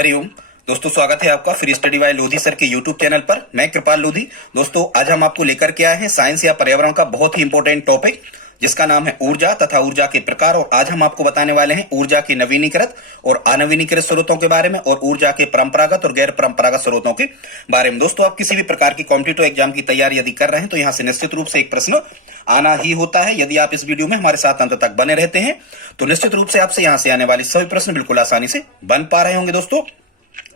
हरिओम दोस्तों, स्वागत है आपका free study bye Lodhi sir के यूट्यूब चैनल पर। मैं कृपाल लोधी। दोस्तों, आज हम आपको लेकर के आए हैं साइंस या पर्यावरण का बहुत ही इंपॉर्टेंट टॉपिक, जिसका नाम है ऊर्जा तथा ऊर्जा के प्रकार। और आज हम आपको बताने वाले हैं ऊर्जा के नवीनीकृत और अनवीनीकृत स्रोतों के बारे में और ऊर्जा के परंपरागत और गैर परंपरागत स्रोतों के बारे में। दोस्तों, आप किसी भी प्रकार की कॉम्पिटिटिव एग्जाम की तैयारी यदि कर रहे हैं तो यहाँ से निश्चित रूप से एक प्रश्न आना ही होता है। यदि आप इस वीडियो में हमारे साथ अंत तक बने रहते हैं तो निश्चित रूप से आपसे यहाँ से आने वाले सभी प्रश्न बिल्कुल आसानी से बन पा रहे होंगे। दोस्तों,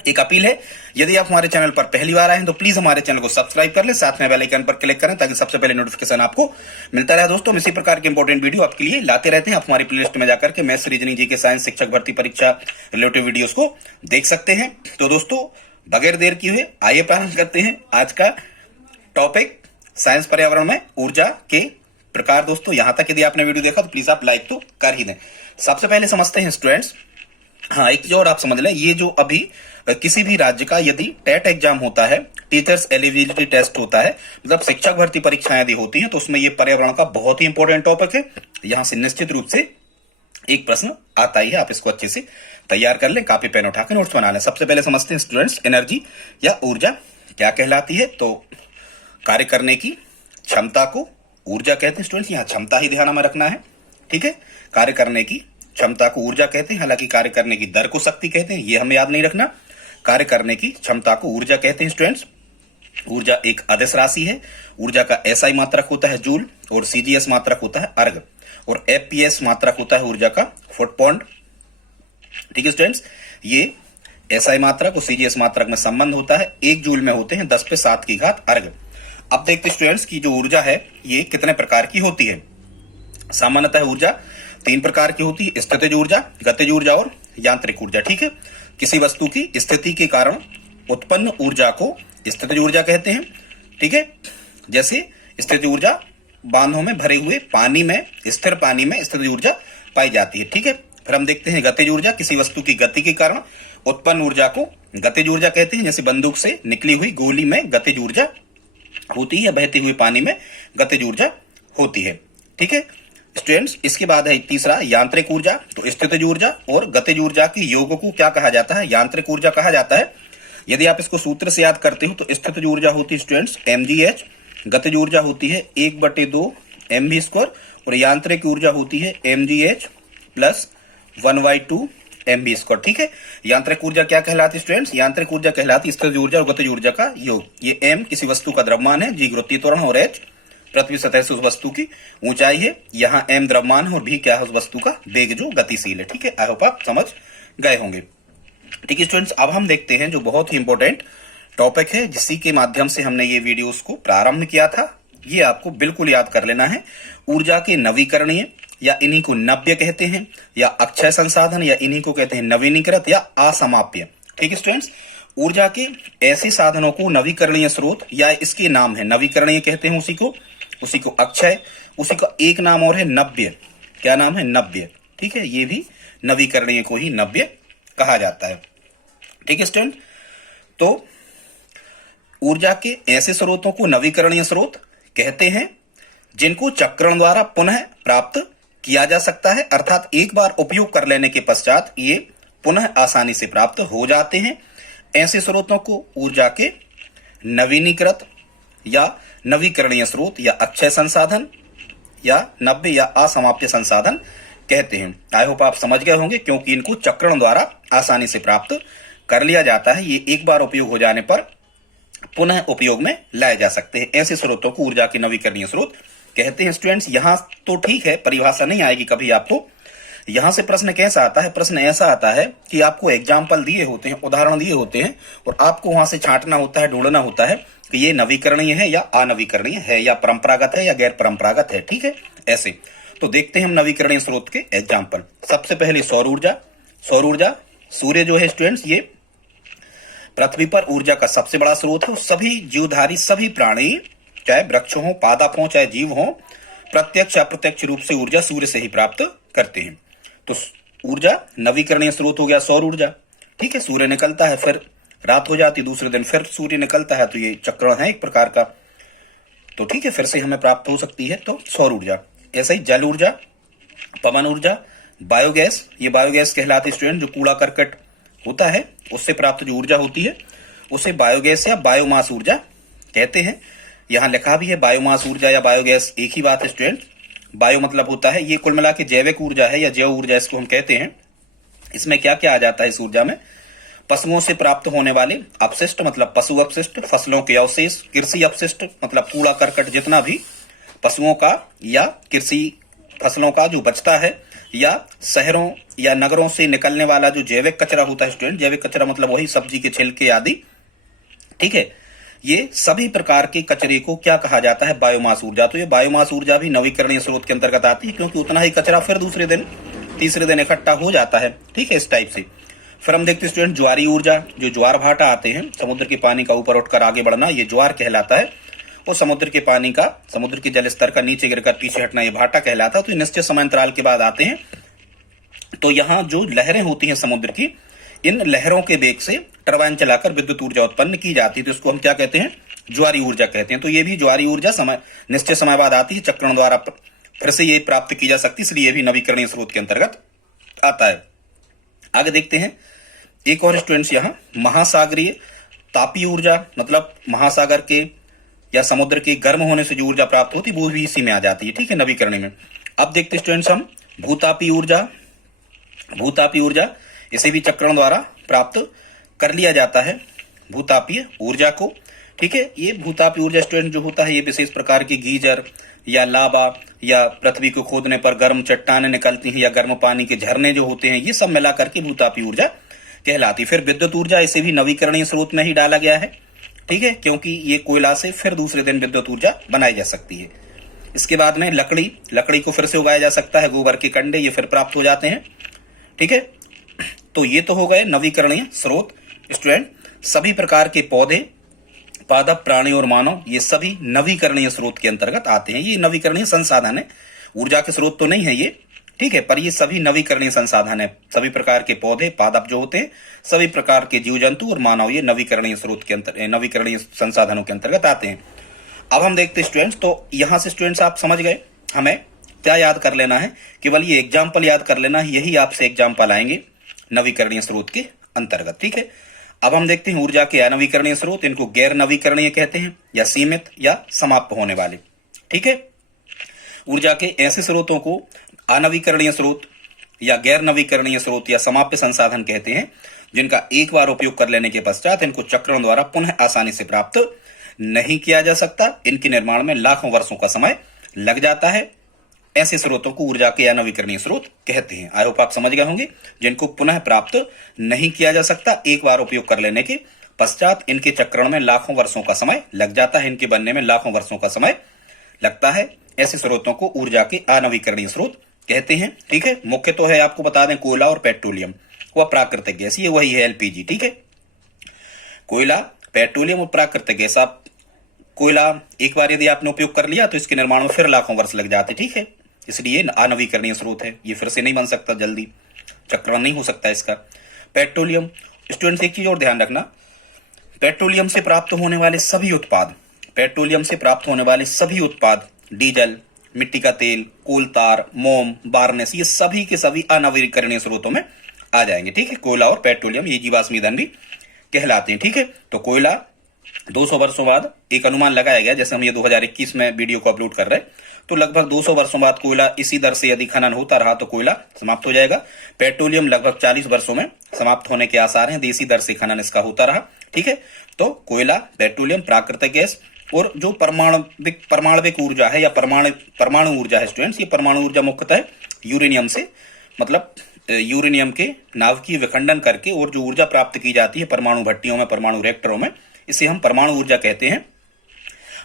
एक अपील है, यदि आप हमारे चैनल पर पहली बार आए हैं तो प्लीज हमारे चैनल को सब्सक्राइब कर लें, साथ में बेल आइकन पर क्लिक करें ताकि सबसे पहले नोटिफिकेशन आपको मिलता रहे। दोस्तों, हम इसी प्रकार के इंपॉर्टेंट वीडियो आपके लिए लाते रहते हैं। आप हमारी प्लेलिस्ट में जाकर के मैथ्स, रीजनिंग, जीके, साइंस, शिक्षक भर्ती परीक्षा रिलेटेड वीडियोस को देख सकते हैं। तो दोस्तों, बगैर देर किए आइए प्रारंभ करते हैं आज का टॉपिक, साइंस पर्यावरण में ऊर्जा के प्रकार। दोस्तों, यहां तक यदि आपने वीडियो देखा तो प्लीज आप लाइक तो कर ही दें। सबसे पहले समझते हैं स्टूडेंट्स, हाँ एक चीज और आप समझ लें, ये जो अभी किसी भी राज्य का यदि टेट एग्जाम होता है, टीचर्स एलिजिबिलिटी टेस्ट होता है, मतलब शिक्षक भर्ती परीक्षाएं यदि होती हैं तो उसमें ये पर्यावरण का बहुत ही इंपॉर्टेंट टॉपिक है। यहां से निश्चित रूप से एक प्रश्न आता ही है, आप इसको अच्छे से तैयार कर लें, कॉपी पेन उठा के नोट्स बना लें। सबसे पहले समझते हैं स्टूडेंट्स, एनर्जी या ऊर्जा क्या कहलाती है। तो कार्य करने की क्षमता को ऊर्जा कहते हैं। स्टूडेंट्स, यहाँ क्षमता ही ध्यान में रखना है, ठीक है। कार्य करने की क्षमता को ऊर्जा कहते हैं, हालांकि कार्य करने की दर को शक्ति कहते हैं, ये हमें याद नहीं रखना। कार्य करने की क्षमता को ऊर्जा कहते हैं स्टूडेंट्स। ऊर्जा एक अदिश राशि है। ऊर्जा का एसआई मात्रक होता है जूल, और सीजीएस मात्रक होता है अर्ग, और एफपीएस मात्रक होता है ऊर्जा का फुट पाउंड, ठीक है स्टूडेंट्स। ये एसआई मात्रक और सीजीएस मात्रक में संबंध होता है, एक जूल में होते हैं 10⁻⁷ अर्ग। अब देखते हैं स्टूडेंट्स की जो ऊर्जा है ये कितने प्रकार की होती है। सामान्यतः ऊर्जा 3 प्रकार की होती है, स्थितिज ऊर्जा, गतिज ऊर्जा और यांत्रिक ऊर्जा, ठीक है। किसी वस्तु की स्थिति के कारण उत्पन्न ऊर्जा को स्थितिज ऊर्जा कहते हैं, ठीक है। जैसे स्थितिज ऊर्जा बांधों में भरे हुए पानी में, स्थिर पानी में स्थितिज ऊर्जा पाई जाती है, ठीक है। फिर हम देखते हैं गतिज ऊर्जा, किसी वस्तु की गति के कारण उत्पन्न ऊर्जा को गतिज ऊर्जा कहते हैं। जैसे बंदूक से निकली हुई गोली में गतिज ऊर्जा होती है, बहती हुई पानी में गतिज ऊर्जा होती है, ठीक है स्टूडेंट्स। इसके बाद है तीसरा यांत्रिक ऊर्जा। तो स्थितिज ऊर्जा और गतिज ऊर्जा के योग को क्या कहा जाता है, यांत्रिक ऊर्जा कहा जाता है। यदि आप इसको सूत्र से याद करते हो तो स्थितिज ऊर्जा होती है स्टूडेंट्स mgh, गतिज ऊर्जा होती है 1/2 mv², और यांत्रिक ऊर्जा होती है mgh + 1/2 mv², ठीक है। यांत्रिक ऊर्जा क्या कहलाती है स्टूडेंट्स, यांत्रिक ऊर्जा कहलाती है स्थितिज ऊर्जा और गतिज ऊर्जा का योग। ये m किसी वस्तु का द्रव्यमान है, g गुरुत्वीय त्वरण और h पृथ्वी सतह से उस वस्तु की ऊंचाई है। यहाँ m द्रव्यमान है और v क्या है, उस वस्तु का वेग जो गतिशील है, ठीक है। आई होप आप समझ गए होंगे, ठीक है स्टूडेंट्स। अब हम देखते हैं जो बहुत ही इंपॉर्टेंट टॉपिक है, जिसी के माध्यम से हमने ये वीडियोस को प्रारंभ किया था, ये आपको बिल्कुल याद कर लेना है। ऊर्जा के नवीकरणीय या इन्हीं को नव्य कहते हैं, या अक्षय संसाधन, या इन्हीं को कहते हैं नवीनीकृत या असमाप्य, ठीक है स्टूडेंट्स। ऊर्जा के ऐसे साधनों को नवीकरणीय स्रोत, या इसके नाम है नवीकरणीय कहते हैं उसी को अक्षय, उसी का एक नाम और है नव्य। क्या नाम है, नव्य, ठीक है। ये भी नवीकरणीय को ही नव्य कहा जाता है, ठीक है स्टूडेंट। तो ऊर्जा के ऐसे स्रोतों को नवीकरणीय स्रोत कहते हैं जिनको चक्रण द्वारा पुनः प्राप्त किया जा सकता है, अर्थात एक बार उपयोग कर लेने के पश्चात ये पुनः आसानी से प्राप्त हो जाते हैं। ऐसे स्रोतों को ऊर्जा के नवीनीकृत या नवीकरणीय स्रोत, या अक्षय संसाधन, या नव्य या असमाप्य संसाधन कहते हैं। आई होप आप समझ गए होंगे, क्योंकि इनको चक्रण द्वारा आसानी से प्राप्त कर लिया जाता है। ये एक बार उपयोग हो जाने पर पुनः उपयोग में लाए जा सकते हैं। ऐसे स्रोतों को ऊर्जा के नवीकरणीय स्रोत कहते हैं स्टूडेंट्स। यहां तो ठीक है, परिभाषा नहीं आएगी कभी आपको। यहां से प्रश्न कैसा आता है, प्रश्न ऐसा आता है कि आपको एग्जाम्पल दिए होते हैं, उदाहरण दिए होते हैं, और आपको वहां से छांटना होता है, ढूंढना होता है कि ये नवीकरणीय है या अनवीकरणीय है, या परंपरागत है या गैर परंपरागत है, ठीक है। ऐसे तो देखते हैं हम नवीकरणीय स्रोत के एग्जाम्पल। सबसे पहले सौर ऊर्जा। सौर ऊर्जा, सूर्य जो है स्टूडेंट्स, ये पृथ्वी पर ऊर्जा का सबसे बड़ा स्रोत है। सभी जीवधारी, सभी प्राणी, चाहे वृक्ष हो, पादप हो, चाहे जीव हो, प्रत्यक्ष अप्रत्यक्ष रूप से ऊर्जा सूर्य से ही प्राप्त करते हैं। तो ऊर्जा नवीकरणीय स्रोत हो गया सौर ऊर्जा, ठीक है। सूर्य निकलता है, फिर रात हो जाती, दूसरे दिन फिर सूर्य निकलता है, तो ये चक्रण है एक प्रकार का, तो ठीक है, फिर से हमें प्राप्त हो सकती है, तो सौर ऊर्जा। ऐसे ही जल ऊर्जा, पवन ऊर्जा, बायोगैस, ये बायोगैस कहलाती है स्टूडेंट, जो कूड़ा करकट होता है उससे प्राप्त जो ऊर्जा होती है उसे बायोगैस या बायोमास ऊर्जा कहते हैं। यहाँ लिखा भी है बायोमास ऊर्जा या बायोगैस एक ही बात है स्टूडेंट। बायो मतलब होता है, ये कुल मिला के जैविक ऊर्जा है या जैव ऊर्जा इसको हम कहते हैं। इसमें क्या क्या आ जाता है इस ऊर्जा में? पशुओं से प्राप्त होने वाले अपशिष्ट मतलब पशु अपशिष्ट, फसलों के अवशेष, कृषि अपशिष्ट मतलब कूड़ा करकट जितना भी पशुओं का या कृषि फसलों का जो बचता है, या शहरों या नगरों से निकलने वाला जो जैविक कचरा होता है स्टूडेंट, जैविक कचरा मतलब वही सब्जी के छिलके आदि, ठीक है। ये सभी प्रकार के कचरे को क्या कहा जाता है? बायोमास ऊर्जा। तो ये बायोमास ऊर्जा भी नवीकरणीय स्रोत के अंतर्गत आती है, क्योंकि उतना ही कचरा फिर दूसरे दिन तीसरे दिन इकट्ठा हो जाता है, ठीक है, इस टाइप से। फिर हम देखते हैं स्टूडेंट ज्वारी ऊर्जा, जो ज्वार भाटा आते हैं, समुद्र के पानी का ऊपर उठकर आगे बढ़ना, ये ज्वार कहलाता है। और समुद्र के पानी का, समुद्र के जल स्तर का नीचे गिरकर पीछे हटना, ये भाटा कहलाता है। तो निश्चित समय अंतराल के बाद आते हैं। तो यहाँ जो लहरें होती हैं समुद्र की, इन लहरों के वेग से टरबाइन चलाकर विद्युत ऊर्जा उत्पन्न की जाती है, तो इसको हम क्या कहते हैं? ज्वारी ऊर्जा कहते हैं। तो ये भी ज्वारी ऊर्जा समय निश्चित समय बाद आती है, चक्रण द्वारा फिर से ये प्राप्त की जा सकती है, इसलिए ये भी नवीकरणीय स्रोत के अंतर्गत आता है। आगे देखते हैं एक और स्टूडेंट्स, यहाँ महासागरीय तापीय ऊर्जा मतलब महासागर के या समुद्र के गर्म होने से जो ऊर्जा प्राप्त होती है वो भी इसी में आ जाती है, ठीक है, नवीकरणीय में। अब देखते स्टूडेंट्स हम भूतापीय ऊर्जा। भूतापीय ऊर्जा इसे भी चक्रण द्वारा प्राप्त कर लिया जाता है, भूतापीय ऊर्जा को, ठीक है। ये भूतापीय ऊर्जा स्टूडेंट जो होता है ये विशेष प्रकार की गीजर या लावा या पृथ्वी को खोदने पर गर्म चट्टानें निकलती हैं या गर्म पानी के झरने जो होते हैं, ये सब मिला करके भूतापीय ऊर्जा कहलाती। फिर विद्युत ऊर्जा, इसे भी नवीकरणीय स्रोत में ही डाला गया है, ठीक है, क्योंकि ये कोयला से फिर दूसरे दिन विद्युत ऊर्जा बनाई जा सकती है। इसके बाद में लकड़ी, लकड़ी को फिर से उगाया जा सकता है, गोबर के कंडे ये फिर प्राप्त हो जाते हैं, ठीक है। तो ये तो हो गए नवीकरणीय स्रोत स्टूडेंट। सभी प्रकार के पौधे, पादप, प्राणी और मानव, ये सभी नवीकरणीय स्रोत के अंतर्गत आते हैं। ये नवीकरणीय संसाधन है, ऊर्जा के स्रोत तो नहीं है ये, ठीक है, पर ये सभी नवीकरणीय संसाधन है। सभी प्रकार के पौधे, पादप जो होते हैं, सभी प्रकार के जीव जंतु और मानव, ये नवीकरणीय स्रोत के अंतर नवीकरणीय संसाधनों के अंतर्गत आते हैं। अब हम देखते हैं स्टूडेंट्स, तो यहां से स्टूडेंट्स आप समझ गए हमें क्या याद कर लेना है? केवल ये एग्जाम्पल याद कर लेना है, यही आपसे एग्जाम्पल आएंगे नवीकरणीय स्रोत के अंतर्गत, ठीक है। अब हम देखते हैं ऊर्जा के अनवीकरणीय स्रोत, इनको गैर नवीकरणीय कहते हैं, या सीमित या समाप्त होने वाले, ठीक है। ऊर्जा के ऐसे स्रोतों को अनवीकरणीय स्रोत या गैर नवीकरणीय स्रोत या समाप्य संसाधन कहते हैं, जिनका एक बार उपयोग कर लेने के पश्चात इनको चक्रण द्वारा पुनः आसानी से प्राप्त नहीं किया जा सकता। इनके निर्माण में लाखों वर्षों का समय लग जाता है। ऐसे स्रोतों को ऊर्जा के अनवीकरणीय स्रोत कहते हैं। आई होप आप समझ गए होंगे, जिनको पुनः प्राप्त नहीं किया जा सकता, एक बार उपयोग कर लेने के पश्चात इनके चक्रण में लाखों वर्षों का समय लग जाता है, इनके बनने में लाखों वर्षों का समय लगता है। ऐसे स्रोतों को ऊर्जा के अनवीकरणीय स्रोत कहते हैं, ठीक है। मुख्य तो है, आपको बता दें, कोयला और पेट्रोलियम, वह प्राकृतिक गैस, ये वही है एलपीजी, ठीक है। कोयला, पेट्रोलियम और प्राकृतिक गैस। आप कोयला एक बार यदि आपने उपयोग कर लिया तो इसके निर्माण में फिर लाखों वर्ष लग जाते, ठीक है, इसलिए अनवीकरणीय स्रोत है, ये फिर से नहीं बन सकता, जल्दी चक्रण नहीं हो सकता इसका। पेट्रोलियम स्टूडेंट्स, एक चीज और ध्यान रखना, पेट्रोलियम से प्राप्त होने वाले सभी उत्पाद, पेट्रोलियम से प्राप्त होने वाले सभी उत्पाद, डीजल, मिट्टी का तेल, कोलतार, मोम, बार्नेस, ये सभी के सभी अनवीकरणीय स्रोतों में आ जाएंगे, ठीक है। कोयला और पेट्रोलियम ये जीवाश्म ईंधन भी कहलाते हैं, ठीक है। तो कोयला 200 वर्षों बाद एक अनुमान लगाया गया, जैसे हम ये 2021 में वीडियो को अपलोड कर रहे हैं, तो लगभग 200 वर्षों बाद कोयला इसी दर से यदि खनन होता रहा तो कोयला समाप्त हो जाएगा। पेट्रोलियम लगभग 40 वर्षों में समाप्त होने के आसार हैं, देसी दर से खनन इसका होता रहा, ठीक है। तो कोयला, पेट्रोलियम, प्राकृतिक गैस और जो परमाणविक ऊर्जा है या परमाणु ऊर्जा है स्टूडेंट्स, ये परमाणु ऊर्जा मुख्यतः यूरेनियम से, मतलब यूरेनियम के नाभिकीय विखंडन करके और जो ऊर्जा प्राप्त की जाती है परमाणु भट्टियों में, परमाणु रिएक्टरों में, इसे हम परमाणु ऊर्जा कहते हैं।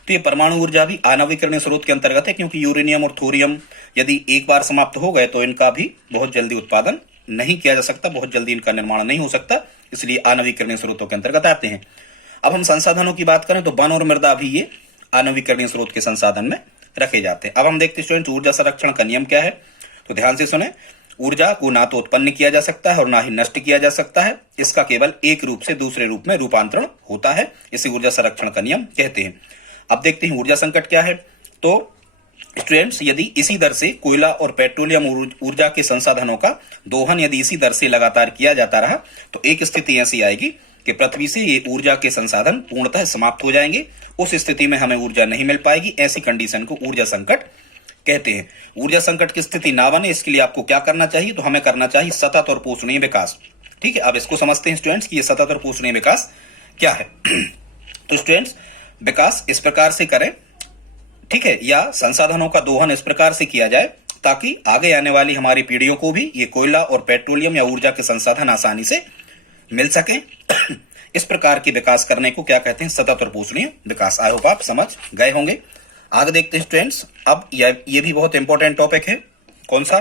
तो ये परमाणु ऊर्जा भी अनवीकरणीय स्रोत के अंतर्गत है, क्योंकि यूरेनियम और थोरियम यदि एक बार समाप्त हो गए तो इनका भी बहुत जल्दी उत्पादन नहीं किया जा सकता, बहुत जल्दी इनका निर्माण नहीं हो सकता, इसलिए अनवीकरणीय स्रोतों के अंतर्गत आते हैं। अब हम संसाधनों की बात करें तो वन और मृदा भी ये अनवीकरणीय स्रोत के संसाधन में रखे जाते हैं। अब हम देखते हैं स्टूडेंट ऊर्जा संरक्षण का नियम क्या है, तो ध्यान से सुने। ऊर्जा को ना तो उत्पन्न किया जा सकता है और ना ही नष्ट किया जा सकता है, इसका केवल एक रूप से दूसरे रूप में रूपांतरण होता है, इसे ऊर्जा संरक्षण का नियम कहते हैं। अब देखते हैं ऊर्जा संकट क्या है। तो स्टूडेंट्स, यदि इसी दर से कोयला और पेट्रोलियम ऊर्जा के संसाधनों का दोहन यदि इसी दर से लगातार किया जाता रहा तो एक स्थिति ऐसी आएगी कि पृथ्वी से ये ऊर्जा के संसाधन पूर्णतः समाप्त हो जाएंगे। उस स्थिति में हमें ऊर्जा नहीं मिल पाएगी। ऐसी कंडीशन को ऊर्जा संकट कहते हैं। ऊर्जा संकट की स्थिति ना बने इसके लिए आपको क्या करना चाहिए? तो हमें करना चाहिए सतत और पोषणीय विकास। ठीक है, अब इसको समझते हैं स्टूडेंट्स कि ये सतत और पोषणीय विकास क्या है। तो स्टूडेंट्स, विकास इस प्रकार से करें, ठीक है, या संसाधनों का दोहन इस प्रकार से किया जाए ताकि आगे आने वाली हमारी पीढ़ियों को भी ये कोयला और पेट्रोलियम या ऊर्जा के संसाधन आसानी से मिल सके। इस प्रकार की विकास करने को क्या कहते हैं? सतत और पोषणीय विकास। आई होप आप समझ गए होंगे। आगे देखते हैं स्टूडेंट्स। अब ये भी बहुत इंपॉर्टेंट टॉपिक है। कौन सा?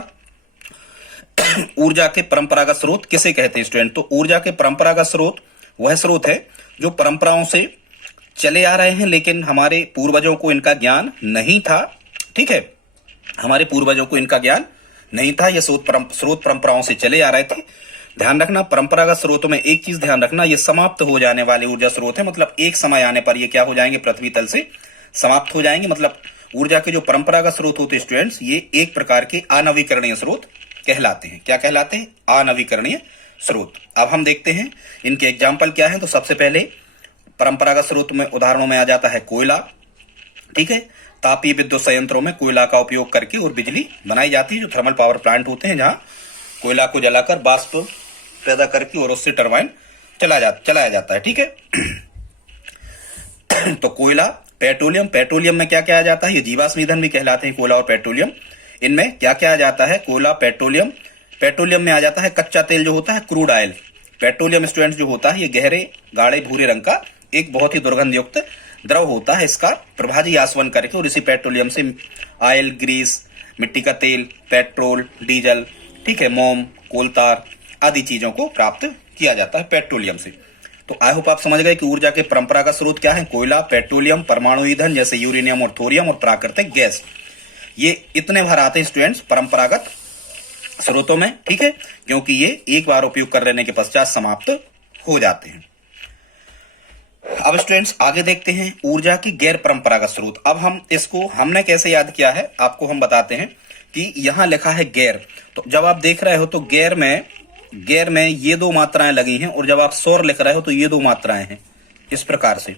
ऊर्जा के परंपरागत स्रोत किसे कहते हैं स्टूडेंट? तो ऊर्जा के परंपरागत स्रोत वह स्रोत है जो परंपराओं से चले आ रहे हैं, लेकिन हमारे पूर्वजों को इनका ज्ञान नहीं था। ठीक है, हमारे पूर्वजों को इनका ज्ञान नहीं था। ये स्रोत परंपराओं से चले आ रहे थे। ध्यान रखना, परंपरागत स्रोतों में एक चीज ध्यान रखना, ये समाप्त हो जाने वाले ऊर्जा स्रोत है। मतलब एक समय आने पर ये क्या हो जाएंगे? पृथ्वी तल से समाप्त हो जाएंगे। मतलब ऊर्जा के जो परंपरागत स्रोत होते हैं स्टूडेंट्स, ये एक प्रकार के अनवीकरणीय स्रोत कहलाते हैं। क्या कहलाते हैं? अनवीकरणीय स्रोत। अब हम देखते हैं इनके एग्जाम्पल क्या है। तो सबसे पहले परंपरागत स्रोत में उदाहरणों में आ जाता है कोयला। ठीक है, तापीय विद्युत संयंत्रों में कोयला का उपयोग करके और बिजली बनाई जाती है। जो थर्मल पावर प्लांट होते हैं जहां कोयला को जलाकर वाष्प पैदा करके और उससे टरबाइन चलाया जाता है। ठीक है, तो कोयला, पेट्रोलियम में क्या क्या आ जाता है? ये जीवाश्म ईंधन भी कहलाते हैं कोयला और पेट्रोलियम। इनमें क्या क्या आ जाता है? कोयला, पेट्रोलियम में आ जाता है कच्चा तेल जो होता है, क्रूड ऑयल। पेट्रोलियम स्टूडेंट्स जो होता है ये गहरे गाढ़े भूरे रंग का एक बहुत ही दुर्गंध युक्त द्रव होता है। इसका प्रभाजी आसवन करके और इसी पेट्रोलियम से ऑयल, ग्रीस, मिट्टी का तेल, पेट्रोल, डीजल, ठीक है, मोम, कोलतार आदि चीजों को प्राप्त किया जाता है पेट्रोलियम से। तो आई होप आप समझ गए कि ऊर्जा के परंपरागत स्रोत क्या है? कोयला, पेट्रोलियम, परमाणु ईंधन जैसे यूरेनियम और थोरियम और प्राकृतिक गैस। ये इतने भर आते हैं स्टूडेंट्स परंपरागत स्रोतों में। ठीक है, क्योंकि ये एक बार उपयोग कर लेने के पश्चात समाप्त हो जाते हैं। अब स्टूडेंट्स आगे देखते हैं ऊर्जा की गैर परंपरागत स्रोत। अब हमने कैसे याद किया है आपको हम बताते हैं कि यहां लिखा है गैर। तो जब आप देख रहे हो तो गैर में ये दो मात्राएं लगी हैं और जब आप सौर लिख रहे हो तो ये दो मात्राएं हैं इस प्रकार से।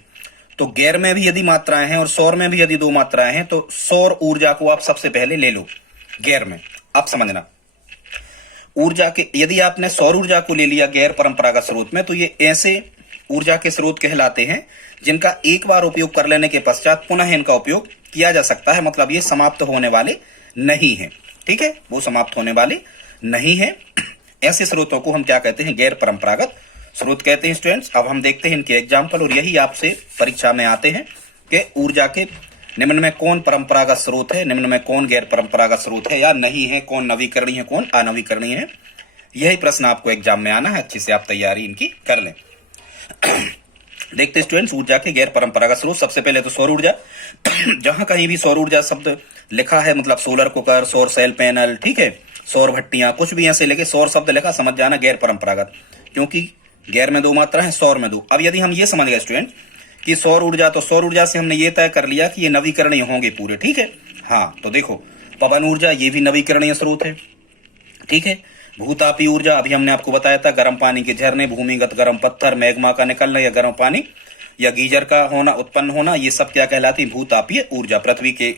तो गैर में भी यदि मात्राएं हैं और सौर में भी यदि दो मात्राएं हैं तो सौर ऊर्जा को आप सबसे पहले ले लो गैर में। अब समझना, ऊर्जा के यदि आपने सौर ऊर्जा को ले लिया गैर परंपरागत स्रोत में तो ये ऐसे ऊर्जा के स्रोत कहलाते हैं जिनका एक बार उपयोग कर लेने के पश्चात पुनः इनका उपयोग किया जा सकता है। मतलब ये समाप्त होने वाले नहीं है। ठीक है, वो समाप्त होने वाले नहीं है। ऐसे स्रोतों को हम क्या कहते हैं? गैर परंपरागत स्रोत कहते हैं स्टूडेंट्स। अब हम देखते हैं इनके एग्जाम्पल और यही आपसे परीक्षा में आते हैं कि ऊर्जा के निम्न में कौन परंपरागत स्रोत है, निम्न में कौन गैर परंपरागत स्रोत है या नहीं है, कौन नवीकरणीय है, कौन अनवीकरणीय है। यही प्रश्न आपको एग्जाम में आना है। अच्छे से आप तैयारी इनकी कर लें। देखते स्टूडेंट्स ऊर्जा के गैर परंपरागत स्रोत। सबसे पहले तो सौर ऊर्जा। जहां कहीं भी सौर ऊर्जा शब्द लिखा है मतलब सोलर कुकर, सौर सेल पैनल, ठीक है, सौर भट्टियां, कुछ भी ऐसे लेके सौर शब्द लिखा समझ जाना गैर परंपरागत, क्योंकि गैर में दो मात्रा है, सौर में दो। अब यदि हम ये समझ गए स्टूडेंट कि सौर ऊर्जा, तो सौर ऊर्जा से हमने ये तय कर लिया कि ये नवीकरणीय होंगे पूरे। ठीक है, हाँ, तो देखो पवन ऊर्जा ये भी नवीकरणीय स्रोत है। ठीक है, भूतापी ऊर्जा अभी हमने आपको बताया था, गर्म पानी के झरने, भूमिगत गर्म पत्थर, मैग्मा का निकलना या गर्म पानी या गीजर का होना, उत्पन्न होना, ये सब क्या कहलाती है? भूतापीय ऊर्जा। पृथ्वी के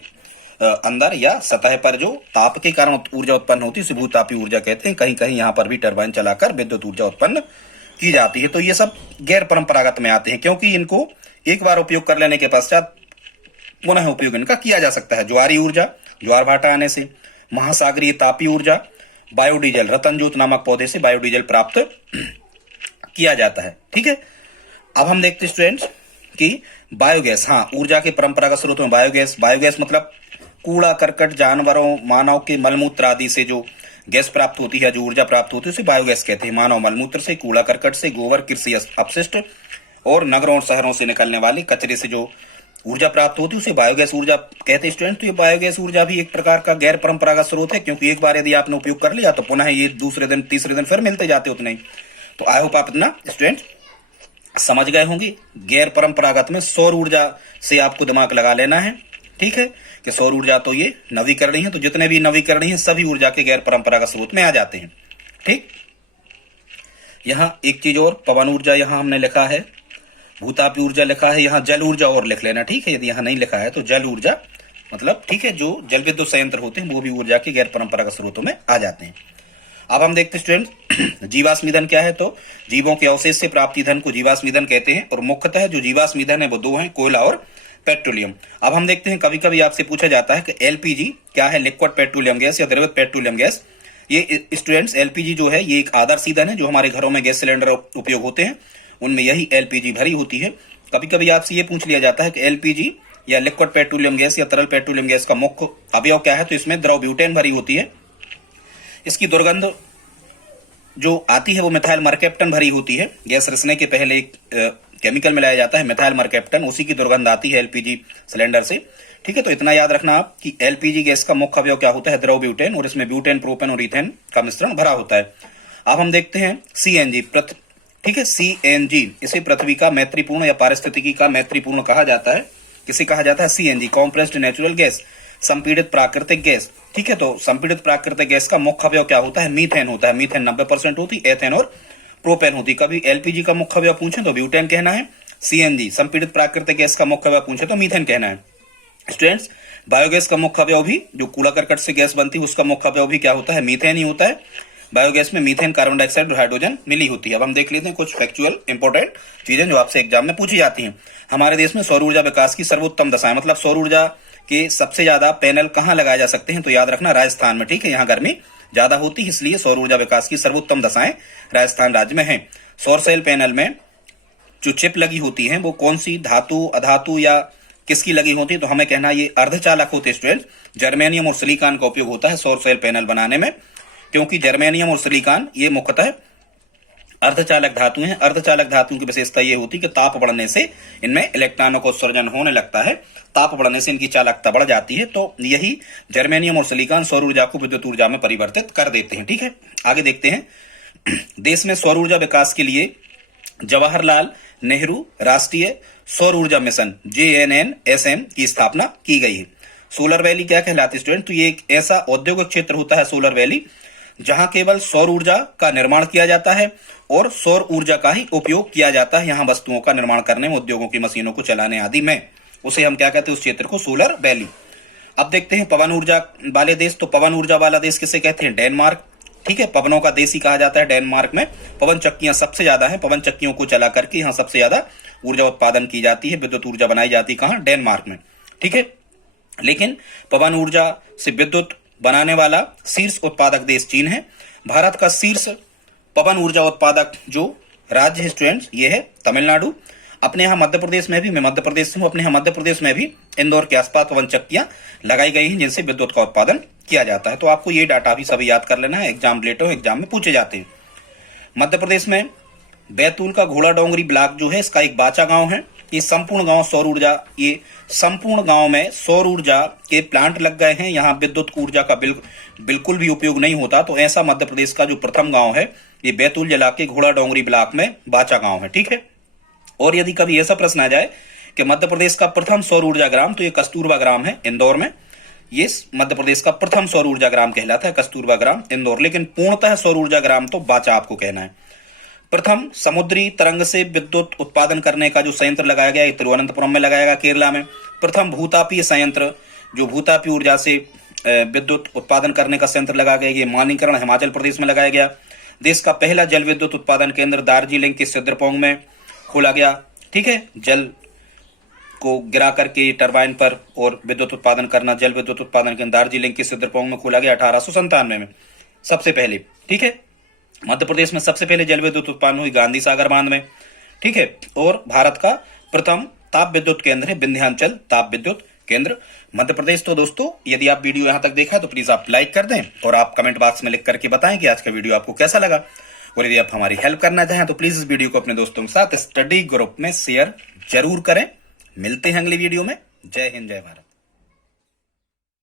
अंदर या सतह पर जो ताप के कारण ऊर्जा उत्पन्न होती है उसे भूतापीय ऊर्जा कहते हैं। कहीं कहीं यहाँ पर भी टरबाइन चलाकर विद्युत ऊर्जा उत्पन्न की जाती है। तो ये सब गैर परंपरागत में आते हैं क्योंकि इनको एक बार उपयोग कर लेने के पश्चात पुनः उपयोग इनका किया जा सकता है। ज्वारी ऊर्जा, ज्वार भाटा आने से। महासागरीय तापीय ऊर्जा, बायोडीजल, रतनजोत नामक पौधे से बायोडीजल प्राप्त किया जाता है। ठीक है, अब हम देखते स्टूडेंट्स कि बायोगैस, हाँ, ऊर्जा के परंपरागत स्रोतों में बायोगैस मतलब कूड़ा करकट, जानवरों, मानव के मलमूत्र आदि से जो गैस प्राप्त होती है, जो ऊर्जा प्राप्त होती है उसे बायोगैस कहते हैं। मानव मलमूत्र से, कूड़ा करकट से, गोबर, कृषि अपशिष्ट और नगरों और शहरों से निकलने वाले कचरे से जो ऊर्जा प्राप्त होती है उसे बायोगैस ऊर्जा कहते हैं स्टूडेंट। तो ये बायोगैस ऊर्जा भी एक प्रकार का गैर परंपरागत स्रोत है क्योंकि एक बार यदि आपने उपयोग कर लिया तो पुनः ये दूसरे दिन तीसरे दिन फिर मिलते जाते उतने ही। तो आई होप आप इतना स्टूडेंट समझ गए होंगे। गैर परंपरागत में सौर ऊर्जा से आपको दिमाग लगा लेना है। ठीक है, कि सौर ऊर्जा तो ये नवीकरणीय है, तो जितने भी नवीकरणीय है सभी ऊर्जा के गैर परंपरागत स्रोत में आ जाते हैं। ठीक, यहाँ एक चीज और, पवन ऊर्जा यहाँ हमने लिखा है, भूतापी ऊर्जा लिखा है, यहाँ जल ऊर्जा और लिख लेना। ठीक है, यदि यहाँ नहीं लिखा है तो जल ऊर्जा मतलब ठीक है, जो जल विद्युत संयंत्र होते हैं वो भी ऊर्जा के गैर परंपरागत स्रोतों में आ जाते हैं। अब हम देखते हैं स्टूडेंट, जीवाश्म ईंधन क्या है। तो जीवों के अवशेष से प्राप्त ईंधन को जीवाश्म ईंधन कहते हैं, और मुख्यतः जो जीवाश्म ईंधन है वो दो हैं, कोयला और पेट्रोलियम। अब हम देखते हैं, कभी कभी आपसे पूछा जाता है कि एलपीजी क्या है, लिक्विड पेट्रोलियम गैस या द्रवित पेट्रोलियम गैस। ये स्टूडेंट्स एलपीजी जो है ये एक आदर्श ईंधन है, जो हमारे घरों में गैस सिलेंडर उपयोग होते हैं उनमें यही एलपीजी भरी होती है। कभी कभी आपसे ये पूछ लिया जाता है कि एलपीजी या लिक्विड पेट्रोलियम गैस या तरल पेट्रोलियम गैस का मुख्य अवयव क्या है, तो इसमें द्रव ब्यूटेन भरी होती है। इसकी दुर्गंध जो आती है वो मिथाइल मरकैप्टन भरी होती है। गैस रिसने के पहले एक केमिकल मिलाया जाता है मिथाइल मरकैप्टन, उसी की दुर्गंध आती है एलपीजी सिलेंडर से। ठीक है, तो इतना याद रखना आप कि एलपीजी गैस का मुख्य अवयव क्या होता है, द्रव ब्यूटेन, और इसमें ब्यूटेन, प्रोपेन और इथेन का मिश्रण भरा होता है। अब हम देखते हैं सीएनजी। ठीक है, सीएनजी इसे पृथ्वी का मैत्रीपूर्ण या पारिस्थितिकी का मैत्रीपूर्ण कहा जाता है। किसे कहा जाता है, सीएनजी, कॉम्प्रेस्ड नेचुरल गैस, संपीड़ित प्राकृतिक गैस। ठीक है, तो संपीड़ित प्राकृतिक गैस का मुख्य अवयव क्या होता है, मीथेन होता है। मीथेन 90% होती, एथेन और प्रोपेन होती। कभी एलपीजी का मुख्य अवयव पूछे तो ब्यूटेन कहना है, सीएनजी संपीड़ित प्राकृतिक गैस का मुख्य अवयव पूछे तो मीथेन कहना है। स्टूडेंट्स, बायोगैस का मुख्य अवयव भी, जो कूड़ा करकट से गैस बनती है उसका मुख्य अवयव भी क्या होता है, मीथेन ही होता है। बायोगैस में मीथेन, कार्बन डाइऑक्साइड और हाइड्रोजन मिली होती है। अब हम देख लेते हैं कुछ फैक्चुअल इंपॉर्टेंट चीजें जो आपसे एग्जाम में पूछी जाती हैं। हमारे देश में सौर ऊर्जा विकास की सर्वोत्तम दशाएं, मतलब सौर ऊर्जा के सबसे ज्यादा पैनल कहाँ लगाए जा सकते हैं, तो याद रखना राजस्थान में। ठीक है, यहाँ गर्मी ज्यादा होती है, इसलिए सौर ऊर्जा विकास की सर्वोत्तम दशाएं राजस्थान राज्य में है। सौर सेल पैनल में जो चिप लगी होती है वो कौन सी धातु, अधातु या किसकी लगी होती है, तो हमें कहना ये अर्धचालक होते हैं। स्टूडेंट, जर्मेनियम और सिलिकॉन का उपयोग होता है सौर सेल पैनल बनाने में, क्योंकि जर्मेनियम और सिलिकॉन ये मुख्यतः अर्धचालक धातु हैं। अर्धचालक धातुओं की विशेषता ये होती है कि ताप बढ़ने से इनमें इलेक्ट्रॉनों का उत्सर्जन होने लगता है, ताप बढ़ने से इनकी चालकता बढ़ जाती है। तो यही जर्मेनियम और सिलिकॉन सौर ऊर्जा को विद्युत ऊर्जा में परिवर्तित कर देते हैं। ठीक है, आगे देखते हैं। देश में सौर ऊर्जा विकास के लिए जवाहरलाल नेहरू राष्ट्रीय सौर ऊर्जा मिशन JNNSM की स्थापना की गई है। सोलर वैली क्या कहलाती है स्टूडेंट, तो ये एक ऐसा औद्योगिक क्षेत्र होता है सोलर वैली, जहां केवल सौर ऊर्जा का निर्माण किया जाता है और सौर ऊर्जा का ही उपयोग किया जाता है यहाँ वस्तुओं का निर्माण करने में, उद्योगों की मशीनों को चलाने आदि में। उसे हम क्या कहते हैं, उस क्षेत्र को सोलर वैली। अब देखते हैं पवन ऊर्जा वाले देश। तो पवन ऊर्जा वाला देश किसे कहते हैं, डेनमार्क। ठीक है, पवनों का देश ही कहा जाता है। डेनमार्क में पवन चक्कियां सबसे ज्यादा हैं, पवन चक्कियों को चला करके यहाँ सबसे ज्यादा ऊर्जा उत्पादन की जाती है, विद्युत ऊर्जा बनाई जाती है कहाँ, डेनमार्क में। ठीक है, लेकिन पवन ऊर्जा से विद्युत बनाने वाला शीर्ष उत्पादक देश चीन है। भारत का शीर्ष पवन ऊर्जा उत्पादक जो राज्य है स्टूडेंट्स ये है तमिलनाडु। अपने यहाँ मध्य प्रदेश में भी, मैं मध्य प्रदेश से हूँ, अपने यहाँ मध्य प्रदेश में भी इंदौर के आसपास पवन चक्कियां लगाई गई हैं जिनसे विद्युत का उत्पादन किया जाता है। तो आपको ये डाटा भी सभी याद कर लेना है, एग्जाम लेटर एग्जाम में पूछे जाते हैं। मध्य प्रदेश में बैतूल का घोड़ा डोंगरी ब्लॉक जो है, इसका एक बाचा गांव है। ये संपूर्ण गांव सौर ऊर्जा, ये संपूर्ण गांव में सौर ऊर्जा के प्लांट लग गए हैं। यहाँ विद्युत ऊर्जा का बिल्कुल भी उपयोग नहीं होता। तो ऐसा मध्य प्रदेश का जो प्रथम गांव है ये बैतूल जिला के घोड़ा डोंगरी ब्लॉक में बाचा गांव है। ठीक है, और यदि कभी ऐसा प्रश्न आ जाए कि मध्य प्रदेश का प्रथम सौर ऊर्जा ग्राम, तो ये कस्तूरबा ग्राम है इंदौर में। ये मध्य प्रदेश का प्रथम सौर ऊर्जा ग्राम कहलाता है, कस्तूरबा ग्राम इंदौर। लेकिन पूर्णतः सौर ऊर्जा ग्राम तो बाचा आपको कहना है। प्रथम समुद्री तरंग से विद्युत उत्पादन करने का जो संयंत्र लगाया गया है तिरुवनंतपुरम में लगाया गया, केरला में। प्रथम भूतापीय संयंत्र जो भूतापीय ऊर्जा से विद्युत उत्पादन करने का संयंत्र लगाया गया, ये मानीकरण हिमाचल प्रदेश में लगाया गया। देश का पहला जल विद्युत उत्पादन केंद्र दार्जिलिंग के सिद्रपोंग में खोला गया। ठीक है, जल को गिरा करके टरबाइन पर और विद्युत उत्पादन करना, जल विद्युत उत्पादन केंद्र दार्जिलिंग के सिद्रपोंग में खोला गया 1897 में सबसे पहले। ठीक है, मध्य प्रदेश में सबसे पहले जल विद्युत उत्पादन हुई गांधी सागर बांध में। ठीक है, और भारत का प्रथम ताप विद्युत केंद्र है विंध्याचल ताप विद्युत केंद्र, मध्य प्रदेश। तो दोस्तों यदि आप वीडियो यहां तक देखा तो प्लीज आप लाइक कर दें और आप कमेंट बॉक्स में लिख करके बताएं कि आज का वीडियो आपको कैसा लगा। और यदि आप हमारी हेल्प करना चाहें तो प्लीज इस वीडियो को अपने दोस्तों के साथ स्टडी ग्रुप में शेयर जरूर करें। मिलते हैं अगली वीडियो में। जय हिंद, जय भारत।